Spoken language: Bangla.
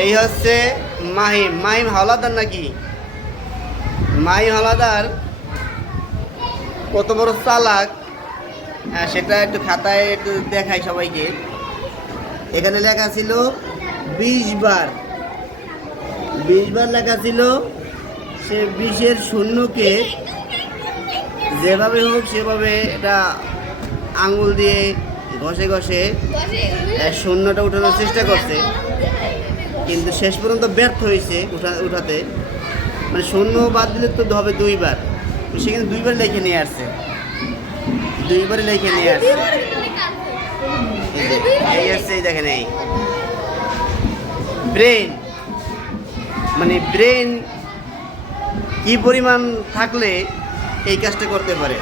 এই হচ্ছে মাহিম। মাহিম হাওলাদার নাকি? মাহিম হাওলাদার কত বড় চালাক সেটা একটু খাতায় একটু দেখাই সবাইকে। এখানে লেখা ছিল 20 বার, 20 বার লেখা ছিল। সে 20-এর শূন্যকে যেভাবে হোক সেভাবে এটা আঙুল দিয়ে ঘষে ঘষে শূন্যটা উঠানোর চেষ্টা করছে, কিন্তু শেষ পর্যন্ত ব্যর্থ হয়েছে উঠাতে। মানে শূন্য বাদ দিলে তো হবে 2 বার, সেখানে 2 বার লিখে নিয়ে আসছে, 2 বারে লিখে নিয়ে আসছে। এই আসছে, এই দেখেন, এই ব্রেন, মানে ব্রেন কি পরিমাণ থাকলে এই কাজটা করতে পারে।